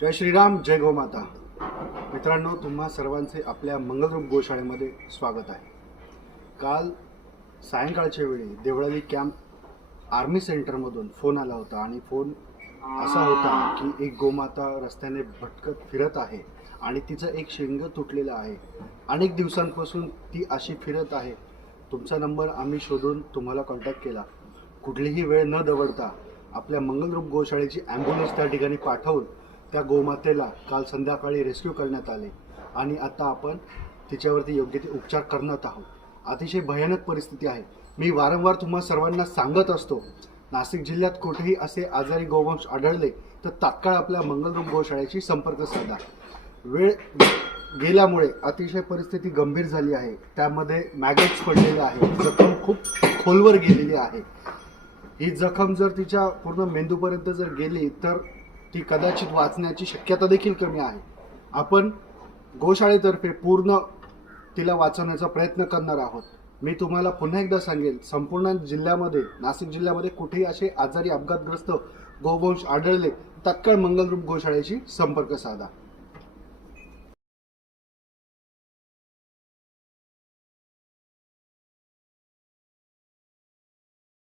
जय श्रीराम, जय गोमाता. मित्रांनो, तुम्हा सर्वांचे आपल्या मंगलरूप गोशाळेमध्ये स्वागत आहे. काल सायंकाळच्या वेळी देवळाली कॅम्प आर्मी सेंटरमधून फोन आला होता आणि फोन असा होता की एक गोमाता रस्त्याने भटकत फिरत आहे आणि तिचं एक शिंग तुटलेलं आहे. अनेक दिवसांपासून ती अशी फिरत आहे. तुमचा नंबर आम्ही शोधून तुम्हाला कॉन्टॅक्ट केला. कुठलीही वेळ न दवडता आपल्या मंगलरूप गोशाळेची ॲम्ब्युलन्स त्या ठिकाणी पाठवून त्या गोमातेला काल संध्याकाळी रेस्क्यू करण्यात आले आणि आता आपण तिच्यावरती योग्य ते उपचार करण्यात आहोत. अतिशय भयानक परिस्थिती आहे. मी वारंवार तुम्हा सर्वांना सांगत असतो, नाशिक जिल्ह्यात कुठेही असे आजारी गोवंश आढळले तर तात्काळ आपल्या मंगलरूप गोशाळेशी संपर्क साधा. वेळ गेल्यामुळे अतिशय परिस्थिती गंभीर झाली आहे. त्यामध्ये मॅगेट्स पडलेले आहे. जखम खूप खोलवर गेलेली आहे. ही जखम जर तिच्या पूर्ण मेंदूपर्यंत जर गेली तर ती कदाचित वाचण्याची शक्यता देखील कमी आहे. आपण गोशाळेतर्फे पूर्ण तिला वाचवण्याचा प्रयत्न करणार आहोत. मी तुम्हाला पुन्हा एकदा सांगेल, संपूर्ण जिल्ह्यामध्ये, नाशिक जिल्ह्यामध्ये कुठेही असे आजारी अपघातग्रस्त गोवंश आढळले तात्काळ मंगलरूप गोशाळेशी संपर्क साधा.